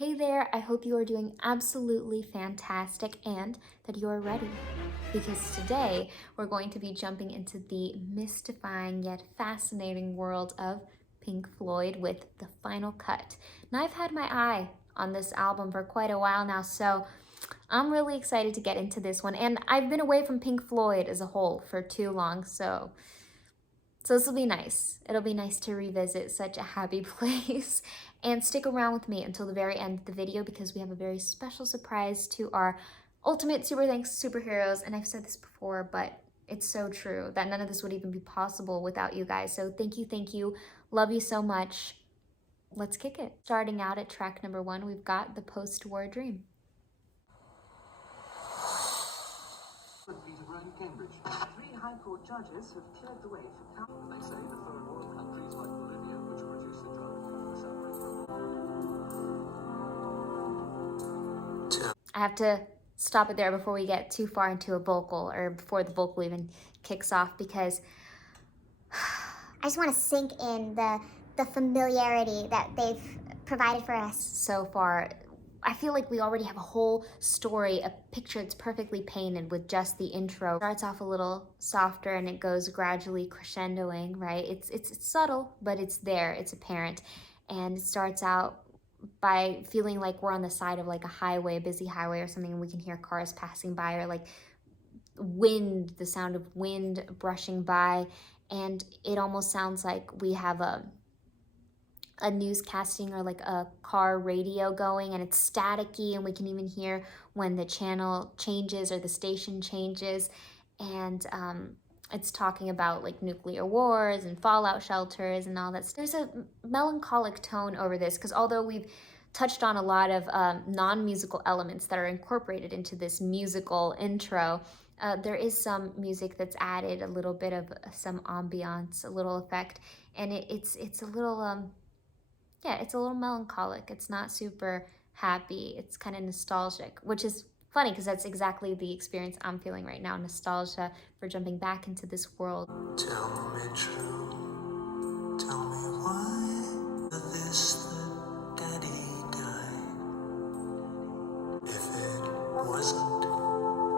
Hey there, I hope you are doing absolutely fantastic and that you are ready. Because today we're going to be jumping into the mystifying yet fascinating world of Pink Floyd with the final cut. Now, I've had my eye on this album for quite a while now, so I'm really excited to get into this one. And I've been away from Pink Floyd as a whole for too long, so this will be nice. It'll be nice to revisit such a happy place. And stick around with me until the very end of the video because we have a very special surprise to our ultimate super thanks superheroes. And I've said this before, but it's so true that none of this would even be possible without you guys. So thank you, thank you. Love you so much. Let's kick it. Starting out at track number 1, we've got The Post-War Dream. Cambridge. 3 High Court judges have cleared the way for they say the third world countries like Bolivia, which produce the drug, I have to stop it there before we get too far into a vocal, or before the vocal even kicks off, because I just want to sink in the familiarity that they've provided for us so far. I feel like we already have a whole story, a picture that's perfectly painted with just the intro. It starts off a little softer and it goes gradually crescendoing, right? It's subtle, but it's there, it's apparent. And it starts out by feeling like we're on the side of like a highway, a busy highway or something, and we can hear cars passing by, or like wind, the sound of wind brushing by. And it almost sounds like we have a newscasting or like a car radio going, and it's staticky, and we can even hear when the channel changes or the station changes. And it's talking about like nuclear wars and fallout shelters and all that. There's a melancholic tone over this because although we've touched on a lot of non-musical elements that are incorporated into this musical intro, there is some music that's added, a little bit of some ambiance, a little effect, and it's a little yeah, it's a little melancholic. It's not super happy. It's kind of nostalgic, which is funny because that's exactly the experience I'm feeling right now. Nostalgia for jumping back into this world. Tell me true, tell me why this the daddy died. If it wasn't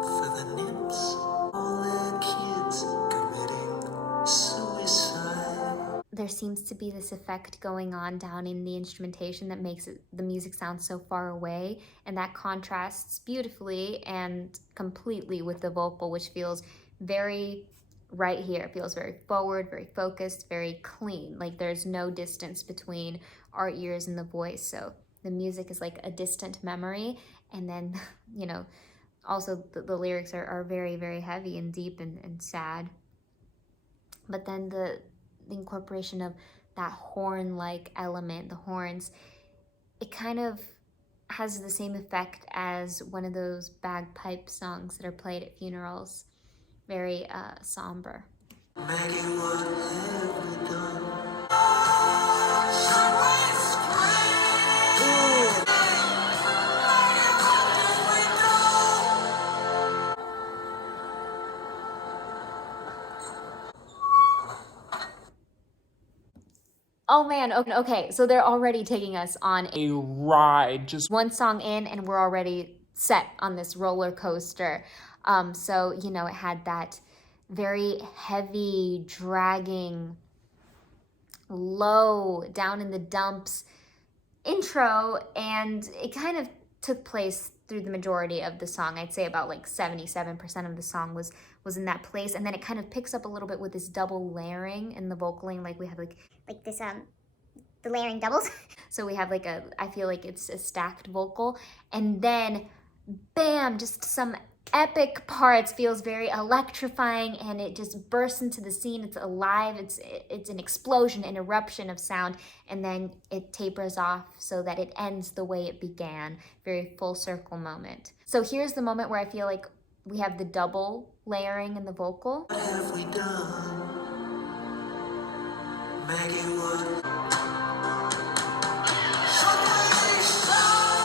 for the nymphs, all the kids committing suicide. There seems to be this effect going on down in the instrumentation that makes the music sound so far away, and that contrasts beautifully and completely with the vocal, which feels very right here. It feels very forward, very focused, very clean. Like there's no distance between our ears and the voice. So the music is like a distant memory. And then, you know, also the lyrics are very, very heavy and deep and sad. But then the incorporation of that horn-like element, the horns, it kind of has the same effect as one of those bagpipe songs that are played at funerals. Very somber. Maggie, what have we done? Oh man, okay, so they're already taking us on a ride. Just one song in and we're already set on this roller coaster. So, you know, it had that very heavy, dragging, low, down in the dumps intro, and it kind of took place through the majority of the song. I'd say about like 77% of the song was in that place, and then it kind of picks up a little bit with this double layering in the vocaling. Like we have like this the layering doubles. So we have like I feel like it's a stacked vocal, and then bam, just some epic parts. Feels very electrifying, and it just bursts into the scene. It's alive. It's an explosion, an eruption of sound, and then it tapers off so that it ends the way it began. Very full circle moment. So here's the moment where I feel like we have the double layering in the vocal. What have we done? Maggie, what?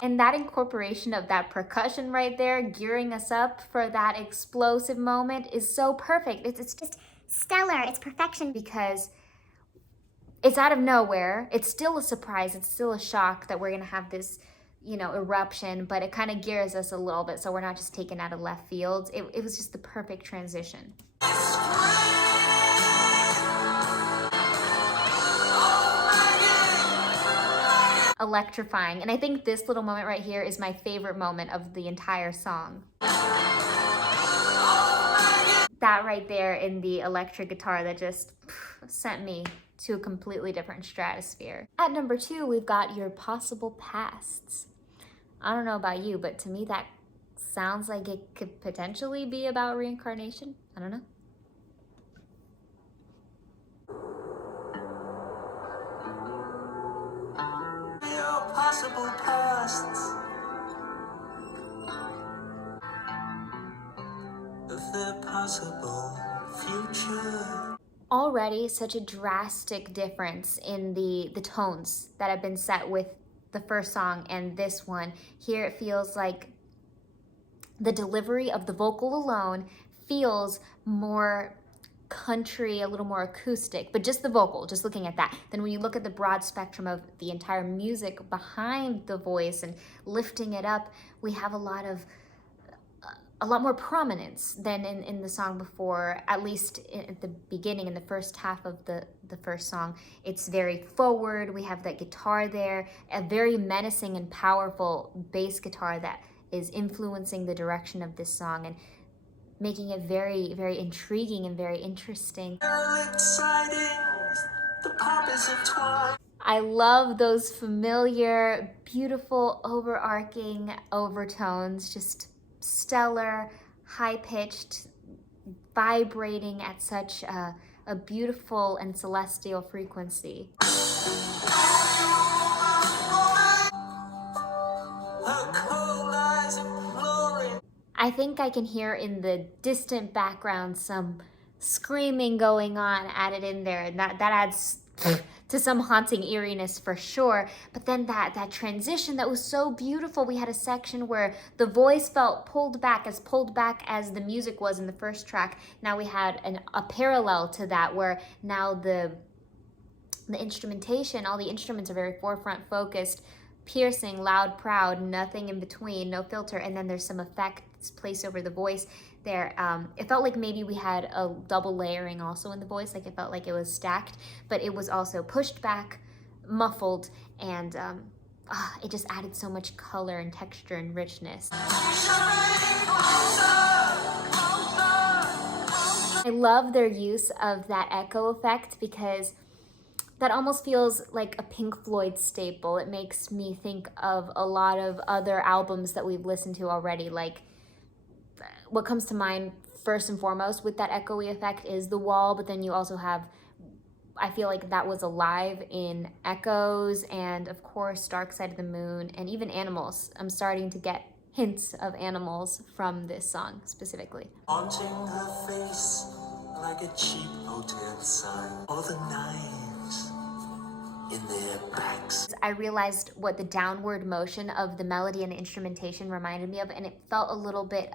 And that incorporation of that percussion right there, gearing us up for that explosive moment, is so perfect. It's Just stellar. It's perfection. because it's out of nowhere. It's still a surprise. It's still a shock that we're gonna have this, eruption, but it kind of gears us a little bit so we're not just taken out of left field. It was just the perfect transition. Electrifying. And I think this little moment right here is my favorite moment of the entire song. That right there in the electric guitar that just sent me to a completely different stratosphere. At number 2, we've got Your Possible Pasts. I don't know about you, but to me that sounds like it could potentially be about reincarnation. I don't know. Your possible pasts. Of their possible future. Already such a drastic difference in the tones that have been set with the first song and this one. Here it feels like the delivery of the vocal alone feels more country, a little more acoustic, but just the vocal, just looking at that. Then when you look at the broad spectrum of the entire music behind the voice and lifting it up, we have a lot more prominence than in the song before, at least at the beginning, in the first half of the first song. It's very forward. We have that guitar there, a very menacing and powerful bass guitar that is influencing the direction of this song and making it very, very intriguing and very interesting. Exciting, the pop is entwined. I love those familiar, beautiful, overarching overtones, just stellar, high-pitched, vibrating at such a beautiful and celestial frequency. I think I can hear in the distant background some screaming going on added in there, and that adds to some haunting eeriness for sure. But then that transition that was so beautiful. We had a section where the voice felt pulled back as the music was in the first track. Now we had a parallel to that, where now the instrumentation, all the instruments are very forefront focused, piercing, loud, proud, nothing in between, no filter, and then there's some effects placed over the voice there. It felt like maybe we had a double layering also in the voice, like it felt like it was stacked, but it was also pushed back, muffled, and it just added so much color and texture and richness. I love their use of that echo effect because that almost feels like a Pink Floyd staple. It makes me think of a lot of other albums that we've listened to already. Like, what comes to mind first and foremost with that echoey effect is The Wall, but then you also have, I feel like that was alive in Echoes, and of course Dark Side of the Moon, and even Animals. I'm starting to get hints of Animals from this song specifically. Haunting her face like a cheap hotel sign, or the knives in their backs. I realized what the downward motion of the melody and the instrumentation reminded me of, and it felt a little bit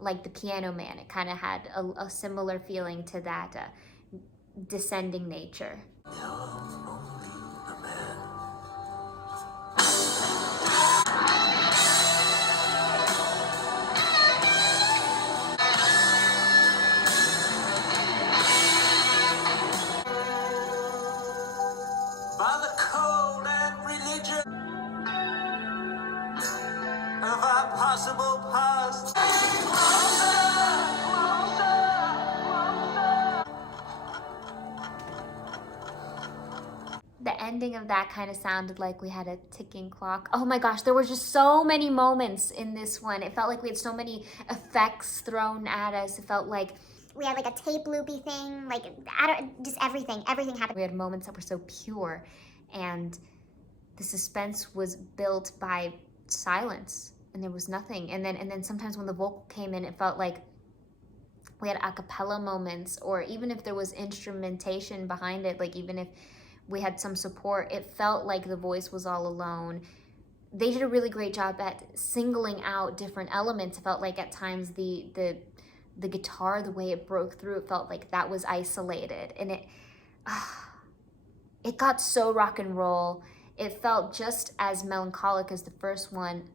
like The Piano Man. It kind of had a similar feeling to that descending nature. You're only a man. By the code and religion of our possible past. The ending of that kind of sounded like we had a ticking clock. Oh my gosh, there were just so many moments in this one. It felt like we had so many effects thrown at us. It felt like We had like a tape loopy thing, like just everything happened. we had moments that were so pure, and the suspense was built by silence, and there was nothing. And then sometimes when the vocal came in, it felt like we had a cappella moments, or even if there was instrumentation behind it, like even if we had some support, it felt like the voice was all alone. They did a really great job at singling out different elements. It felt like at times the guitar, the way it broke through, it felt like that was isolated, and it got so rock and roll. it felt just as melancholic as the first one,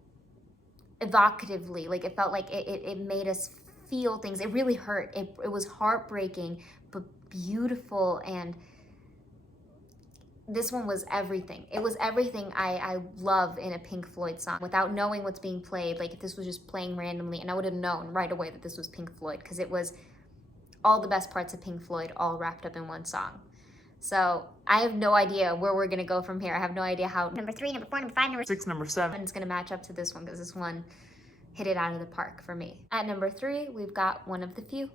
evocatively. Like, it felt like it made us feel things. It really hurt. It was heartbreaking, but beautiful. And this one was everything. It was everything I love in a Pink Floyd song without knowing what's being played. Like, if this was just playing randomly, and I would have known right away that this was Pink Floyd, because it was all the best parts of Pink Floyd all wrapped up in one song. So I have no idea where we're gonna go from here. I have no idea how Number 3, number 4, number 5, number 6, number 7. it's gonna match up to this one, because this one hit it out of the park for me. At number 3, we've got One of the Few.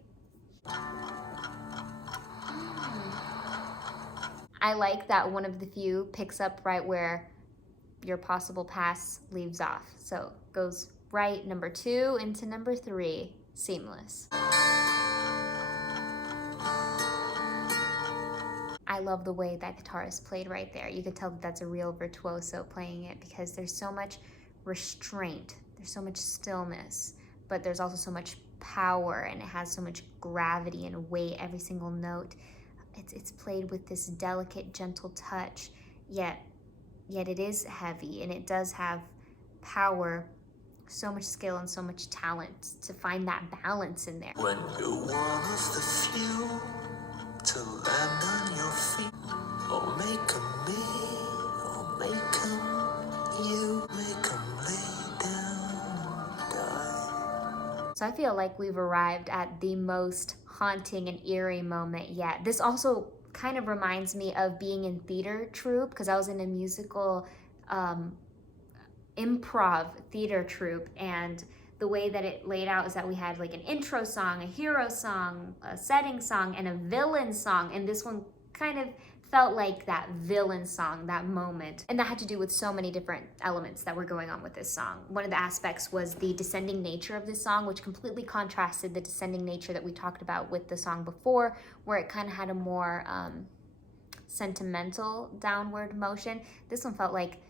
I like that One of the Few picks up right where Your Possible Past leaves off. So goes right number 2 into number 3, seamless. I love the way that guitar is played right there. You could tell that that's a real virtuoso playing it, because there's so much restraint, there's so much stillness, but there's also so much power, and it has so much gravity and weight, every single note. It's played with this delicate, gentle touch, yet it is heavy, and it does have power, so much skill and so much talent to find that balance in there. When you're one of the few to land on your feet, or make 'em me, or make 'em you, make 'em lay down and die. So I feel like we've arrived at the most haunting and eerie moment yet. This also kind of reminds me of being in theater troupe, because I was in a musical improv theater troupe, and the way that it laid out is that we had like an intro song, a hero song, a setting song, and a villain song, and this one kind of felt like that villain song, that moment. And that had to do with so many different elements that were going on with this song. One of the aspects was the descending nature of this song, which completely contrasted the descending nature that we talked about with the song before, where it kind of had a more sentimental downward motion. This one felt like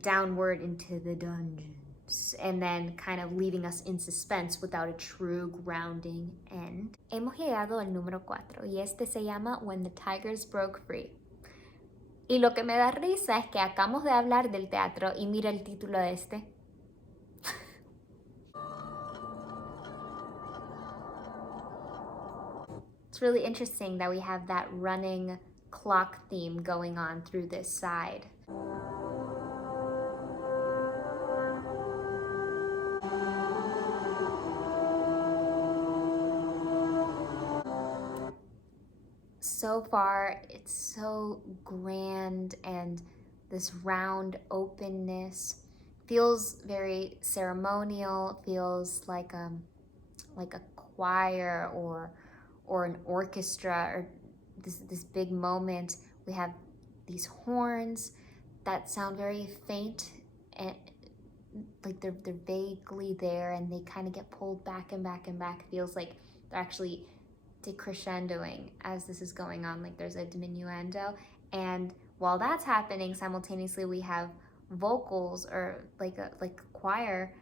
downward into the dungeons, and then kind of leaving us in suspense without a true grounding end. Hemos llegado al número 4, y este se llama When the Tigers Broke Free. Y lo que me da risa es que acabamos de hablar del teatro y mira el título de este. It's really interesting that we have that running clock theme going on through this side. So far, it's so grand, and this round openness feels very ceremonial, feels like a choir or an orchestra, or this big moment. We have these horns that sound very faint, and like they're vaguely there, and they kind of get pulled back and back and back. It feels like they're actually decrescendoing as this is going on, like there's a diminuendo. And while that's happening, simultaneously we have vocals, or like a choir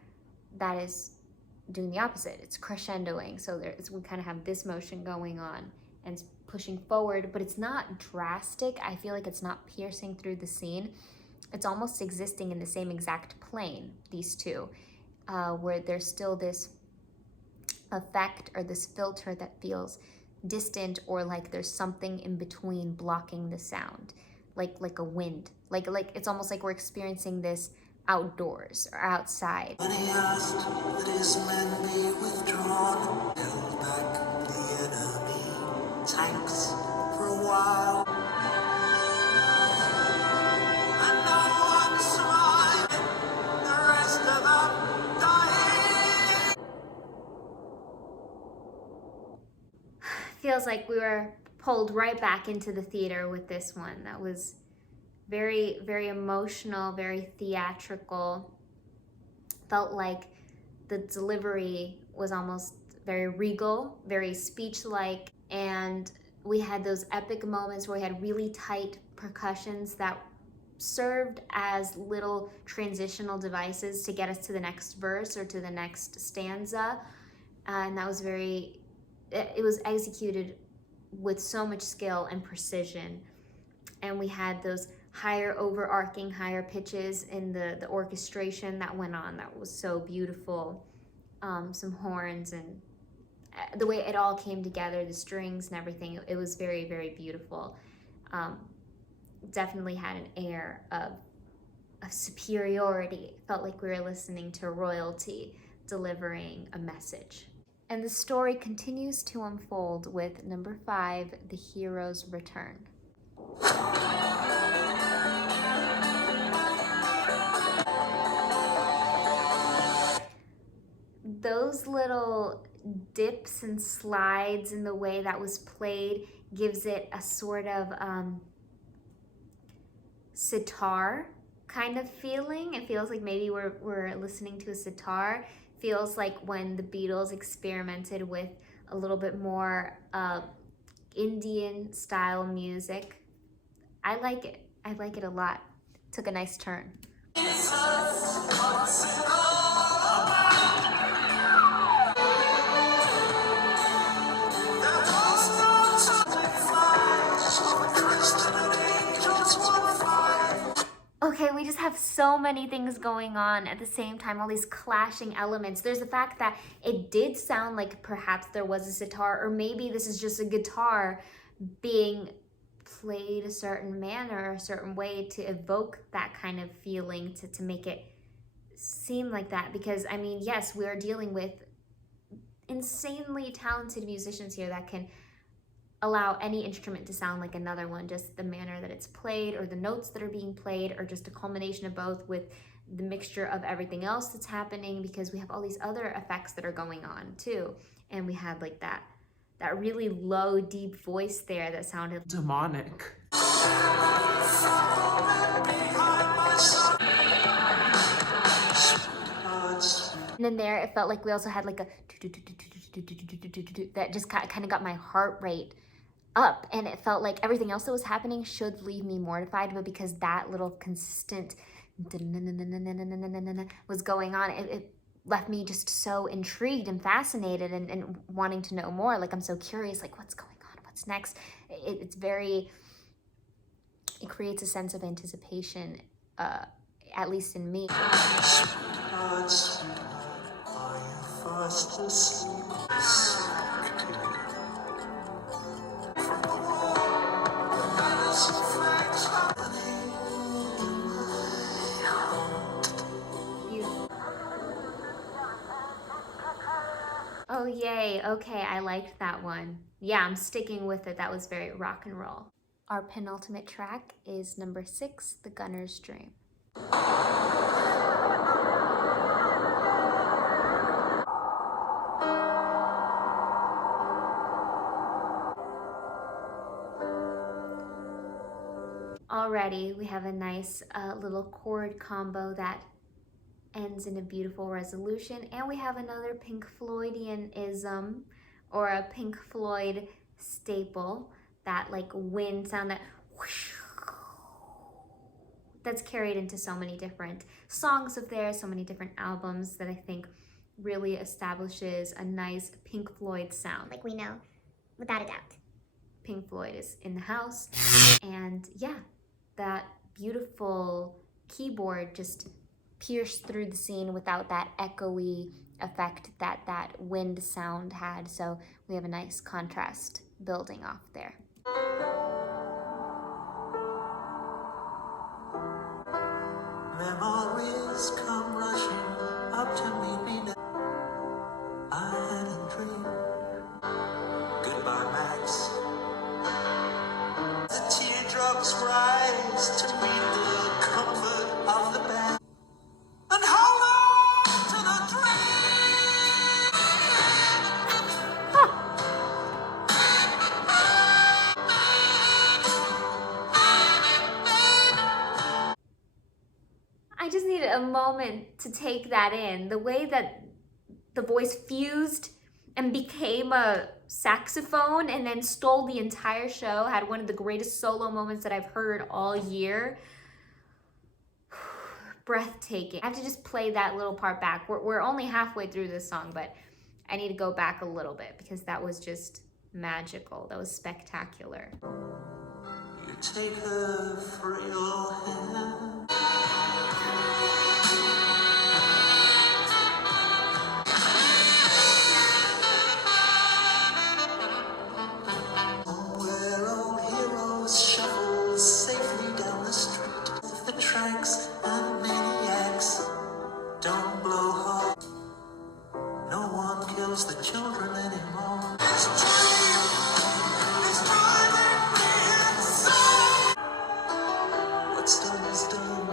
that is doing the opposite. It's crescendoing. So we kind of have this motion going on, and it's pushing forward, but it's not drastic. I feel like it's not piercing through the scene. It's almost existing in the same exact plane, these two, where there's still this effect or this filter that feels distant, or like there's something in between blocking the sound, like a wind, like it's almost like we're experiencing this outdoors or outside. When he asked that his men be withdrawn, held back the enemy tanks for a while, and no one survived, the rest of them dying. Feels like we were pulled right back into the theater with this one. That was very, very emotional, very theatrical. Felt like the delivery was almost very regal, very speech-like, and we had those epic moments where we had really tight percussions that served as little transitional devices to get us to the next verse or to the next stanza, and that was it was executed with so much skill and precision. And we had those higher overarching, higher pitches in the orchestration that went on. That was so beautiful. Some horns and the way it all came together, the strings and everything, it was very, very beautiful. Definitely had an air of superiority. It felt like we were listening to royalty delivering a message. And the story continues to unfold with number 5, The Hero's Return. Those little dips and slides in the way that was played gives it a sort of sitar kind of feeling. It feels like maybe we're listening to a sitar. Feels like when the Beatles experimented with a little bit more Indian style music. I like it. I like it a lot. Took a nice turn. Okay, we just have so many things going on at the same time, all these clashing elements. There's the fact that it did sound like perhaps there was a sitar, or maybe this is just a guitar being played a certain manner, a certain way to evoke that kind of feeling, to make it seem like that. Because, I mean, yes, we are dealing with insanely talented musicians here that can allow any instrument to sound like another one, just the manner that it's played or the notes that are being played, or just a culmination of both with the mixture of everything else that's happening, because we have all these other effects that are going on too. And we had like that really low, deep voice there that sounded demonic. And then there, it felt like we also had like a that just kind of got my heart rate up, and it felt like everything else that was happening should leave me mortified, but because that little consistent was going on, it left me just so intrigued and fascinated and wanting to know more. Like, I'm so curious, like, what's going on? What's next? It creates a sense of anticipation, at least in me. Oh, yay. Okay, I liked that one. Yeah, I'm sticking with it. That was very rock and roll. Our penultimate track is number 6, The Gunner's Dream. Already, we have a nice little chord combo that ends in a beautiful resolution, and we have another Pink Floydian-ism, or a Pink Floyd staple, that like wind sound, that whoosh, that's carried into so many different songs of theirs, so many different albums, that I think really establishes a nice Pink Floyd sound. Like we know, without a doubt. Pink Floyd is in the house, and yeah, that beautiful keyboard just pierced through the scene without that echoey effect that that wind sound had. So we have a nice contrast building off there. Memories come rushing up to meet me now. I had a dream. Goodbye, Max. The teardrops rise to meet the comfort of the bed. And hold on to the dream. I just needed a moment to take that in. The way that the voice fused and became a saxophone and then stole the entire show, had one of the greatest solo moments that I've heard all year. Breathtaking. I have to just play that little part back. We're only halfway through this song, but I need to go back a little bit because that was just magical. That was spectacular. You take her frail hand. Where old heroes shuffle safely down the street. The tracks and maniacs don't blow hard. No one kills the children anymore. This dream is driving me insane. What's done is done.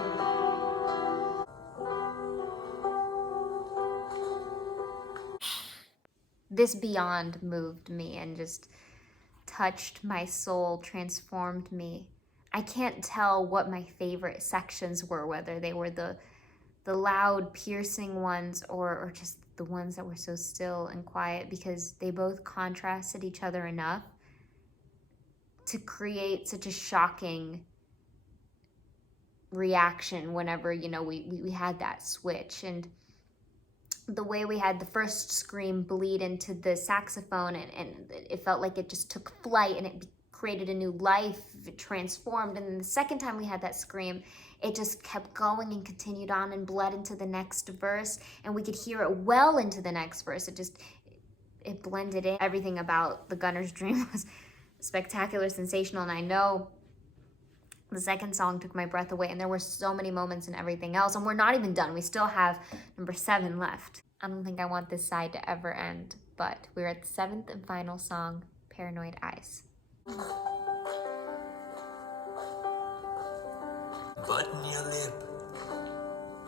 This beyond moved me and just touched my soul, transformed me. I can't tell what my favorite sections were, whether they were the loud, piercing ones or just the ones that were so still and quiet, because they both contrasted each other enough to create such a shocking reaction whenever, you know, we had that switch. And the way we had the first scream bleed into the saxophone, and it felt like it just took flight and it created a new life, it transformed. And then the second time we had that scream, it just kept going and continued on and bled into the next verse, and we could hear it well into the next verse. It blended in. Everything about The Gunner's Dream was spectacular, sensational, and I know the second song took my breath away, and there were so many moments and everything else, and we're not even done. We still have number 7 left. I don't think I want this side to ever end, but we're at the 7th and final song, Paranoid Eyes. Button your lip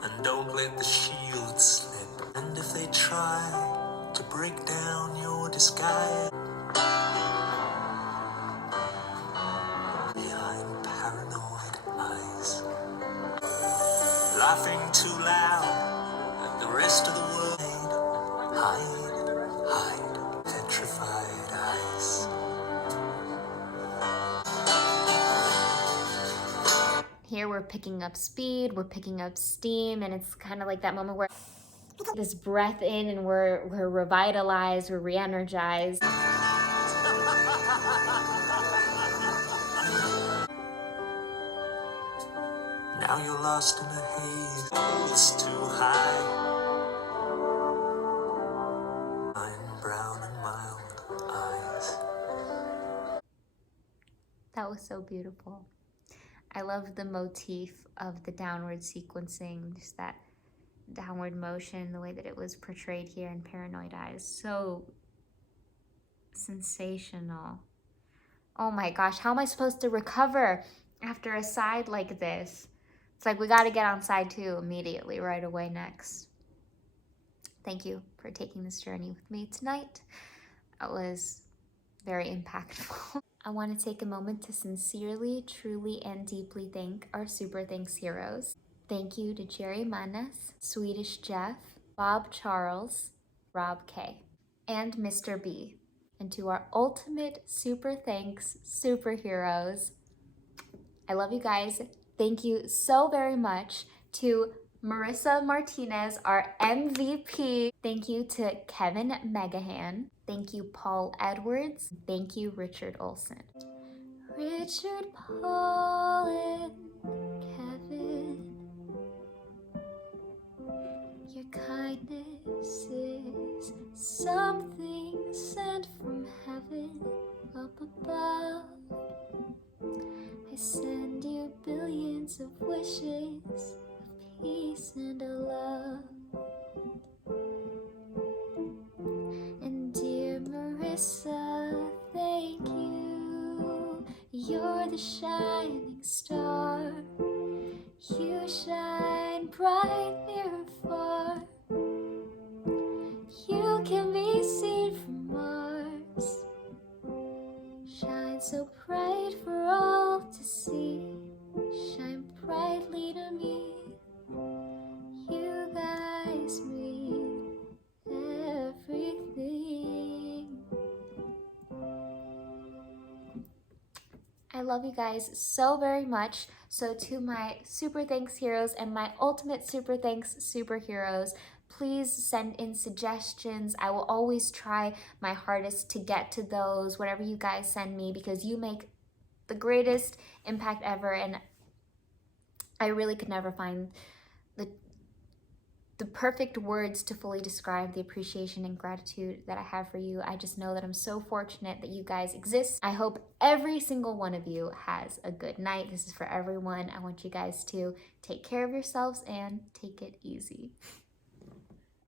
and don't let the shield slip. And if they try to break down your disguise behind paranoid eyes, laughing too loud at the rest of the world, hide, petrified eyes. Here we're picking up speed, we're picking up steam, and it's kind of like that moment where this breath in and we're revitalized, we're re-energized. Now you're lost in a haze, it's too high. Fine brown and mild eyes. That was so beautiful. I love the motif of the downward sequencing, just that downward motion, the way that it was portrayed here in Paranoid Eyes. So sensational. Oh my gosh, how am I supposed to recover after a side like this? It's like we got to get on side 2 immediately, right away next. Thank you for taking this journey with me tonight. It was very impactful. I want to take a moment to sincerely, truly, and deeply thank our Super Thanks heroes. Thank you to Jerry Manas, Sweetish Jeff, Bob Charles, Rob K, and Mr. B. And to our ultimate Super Thanks superheroes, I love you guys. Thank you so very much to Marissa Martinez, our MVP. Thank you to Kevin Megahan. Thank you, Paul Edwards. Thank you, Richard Olsen. Richard, Paul, and Kevin. Your kindness is something sent from heaven up above. I send you billions of wishes of peace and of love. And dear Marissa, thank you. You're the shining star. You shine bright near and far. You can be seen from Mars. Shine so bright for all to see. Shine brightly to me. You guys mean everything. I love you guys so very much. So to my Super Thanks heroes and my ultimate Super Thanks superheroes, please send in suggestions. I will always try my hardest to get to those, whatever you guys send me, because you make the greatest impact ever, and I really could never find the perfect words to fully describe the appreciation and gratitude that I have for you. I just know that I'm so fortunate that you guys exist. I hope every single one of you has a good night. This is for everyone. I want you guys to take care of yourselves and take it easy.